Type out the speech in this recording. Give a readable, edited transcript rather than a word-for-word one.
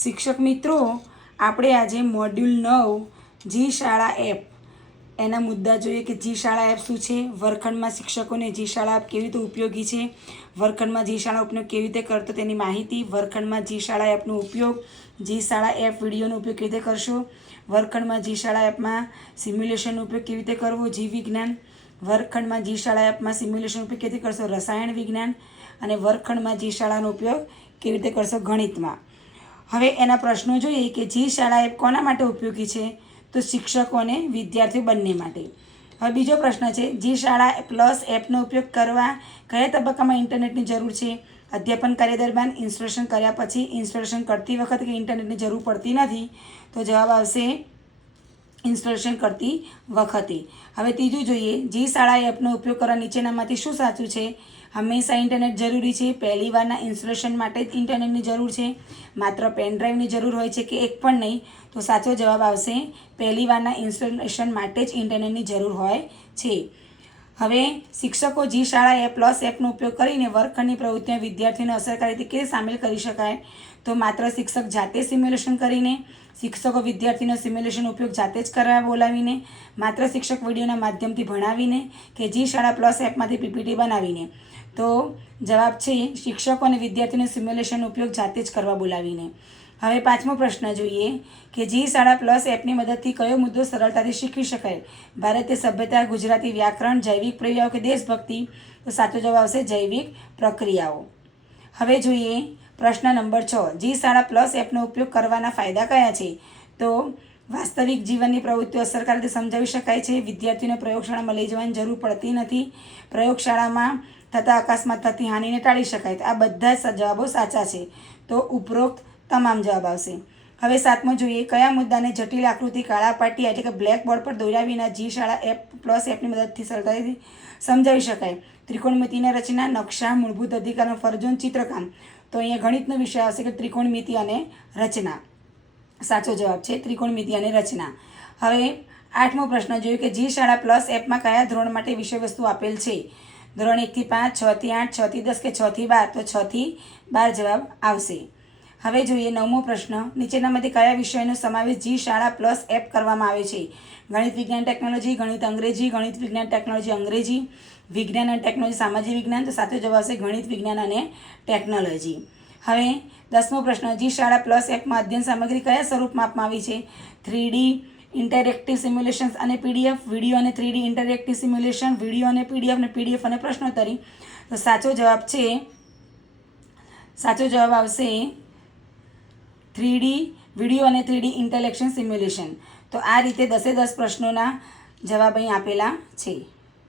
શિક્ષક મિત્રો, આપણે આજે મોડ્યુલ 9 જી શાળા એપ એના મુદ્દા જોઈએ કે જી શાળા એપ શું છે, વર્ગખંડમાં શિક્ષકોને જી શાળા એપ કેવી રીતે ઉપયોગી છે, વર્ગખંડમાં જી શાળા ઉપયોગ કેવી રીતે કરતો તેની માહિતી, વર્ગખંડમાં જી શાળા એપનો ઉપયોગ, જી શાળા એપ વિડીયોનો ઉપયોગ કેવી રીતે કરશો, વર્ગખંડમાં જી શાળા એપમાં સિમ્યુલેશનનો ઉપયોગ કેવી રીતે કરવો, જીવ વિજ્ઞાન, વર્ગખંડમાં જી શાળા એપમાં સિમ્યુલેશન ઉપયોગ કેવી રીતે કરશો, રસાયણ વિજ્ઞાન, અને વર્ગખંડમાં જી શાળાનો ઉપયોગ કેવી રીતે કરશો, ગણિતમાં. હવે એના પ્રશ્નો જોઈએ કે જી શાળા એપ કોના માટે ઉપયોગી છે, તો શિક્ષકો અને વિદ્યાર્થીઓ બંને માટે. હવે બીજો પ્રશ્ન છે, જી શાળા પ્લસ એપનો ઉપયોગ કરવા કયા તબક્કામાં ઇન્ટરનેટની જરૂર છે? અધ્યાપન કાર્ય દરમિયાન, ઇન્સ્ટોલેશન કર્યા પછી, ઇન્સ્ટોલેશન કરતી વખતે કે ઇન્ટરનેટની જરૂર પડતી નથી? તો જવાબ આવશે ઇન્સ્ટોલેશન કરતી વખતે. હવે ત્રીજું જોઈએ, જી શાળા એપનો ઉપયોગ કરવા નીચેનામાંથી શું સાચું છે? હંમેશા ઇન્ટરનેટ જરૂરી છે, પહેલી વારના ઇન્સ્ટોલેશન માટે જ ઇન્ટરનેટની જરૂર છે, માત્ર પેનડ્રાઈવની જરૂર હોય છે કે એક પણ નહીં? તો સાચો જવાબ આવશે પહેલી વારના ઇન્સ્ટોલેશન માટે જ ઇન્ટરનેટની જરૂર હોય છે. હવે શિક્ષકો જી શાળા એપ પ્લસ એપનો ઉપયોગ કરીને વર્ગખંડની પ્રવૃત્તિમાં વિદ્યાર્થીઓને અસરકારી રીતે કેવી સામેલ કરી શકાય? તો માત્ર શિક્ષક જાતે સિમ્યુલેશન કરીને, શિક્ષકો વિદ્યાર્થીનો સિમ્યુલેશન ઉપયોગ જાતે જ કરવા બોલાવીને, માત્ર શિક્ષક વિડીયોના માધ્યમથી ભણાવીને, કે જી શાળા પ્લસ એપમાંથી પીપીટી બનાવીને? તો જવાબ છે શિક્ષકો અને વિદ્યાર્થીનો સિમ્યુલેશનનો ઉપયોગ જાતે જ કરવા બોલાવીને. હવે પાંચમો પ્રશ્ન જોઈએ કે જી શાળા પ્લસ એપની મદદથી કયો મુદ્દો સરળતાથી શીખવી શકાય? ભારતીય સભ્યતા, ગુજરાતી વ્યાકરણ, જૈવિક પ્રક્રિયાઓ કે દેશભક્તિ? તો સાચો જવાબ આવશે જૈવિક પ્રક્રિયાઓ. હવે જોઈએ પ્રશ્ન નંબર 6, જી શાળા પ્લસ એપનો ઉપયોગ કરવાના ફાયદા કયા છે? તો વાસ્તવિક જીવનની પ્રવૃત્તિઓ અસરકારક રીતે સમજાવી શકાય છે, વિદ્યાર્થીઓને પ્રયોગશાળામાં લઈ જવાની જરૂર પડતી નથી, પ્રયોગશાળામાં થતા અકસ્માત થતી હાનિને ટાળી શકાય. તો આ બધા જ જવાબો સાચા છે. તો ઉપરોક્ત તમામ જવાબ આવશે. હવે સાતમો જોઈએ, કયા મુદ્દાને જટિલ આકૃતિ કાળા પાટી એટલે કે બ્લેકબોર્ડ પર દોર્યા વિના જી શાળા એપ પ્લસ એપની મદદથી સરળતાથી સમજાવી શકાય? ત્રિકોણમિતિની રચના, નકશા, મૂળભૂત અધિકારનો ફરજો, ચિત્રકામ. તો અહીંયા ગણિતનો વિષય આવશે કે ત્રિકોણમિતિ અને રચના. સાચો જવાબ છે ત્રિકોણમિતિ અને રચના. હવે 8મો પ્રશ્ન જોઈએ કે જી શાળા પ્લસ એપમાં કયા ધોરણ માટે વિષયવસ્તુ આપેલ છે? ધોરણ 1 થી 5, 6 થી 8, 6 થી 10 કે 6 થી 12? તો 6 થી 12 જવાબ આવશે. હવે જોઈએ 9મો પ્રશ્ન, નીચેનામાંથી કયા વિષયનો સમાવેશ જી શાળા પ્લસ એપ કરવામાં આવે છે? ગણિત વિજ્ઞાન ટેકનોલોજી, ગણિત અંગ્રેજી, ગણિત વિજ્ઞાન ટેકનોલોજી અંગ્રેજી, વિજ્ઞાન અને ટેકનોલોજી સામાજિક વિજ્ઞાન? તો સાચો જવાબ આવશે ગણિત વિજ્ઞાન અને ટેકનોલોજી. હવે 10મો પ્રશ્ન, જી શાળા પ્લસ એપમાં અધ્યયન સામગ્રી કયા સ્વરૂપમાં આપવામાં આવી છે? 3D ઇન્ટરેક્ટિવ સિમ્યુલેશન્સ અને પીડીએફ, વિડીયો અને 3D ઇન્ટરેક્ટિવ સિમ્યુલેશન, વિડીયો અને પીડીએફ, અને પીડીએફ અને પ્રશ્નોત્તરી? તો સાચો જવાબ આવશે 3D વિડીયો અને 3D ઇન્ટરેક્શન સિમ્યુલેશન. તો આ રીતે 10 પ્રશ્નોના જવાબ અહીં આપેલા છે.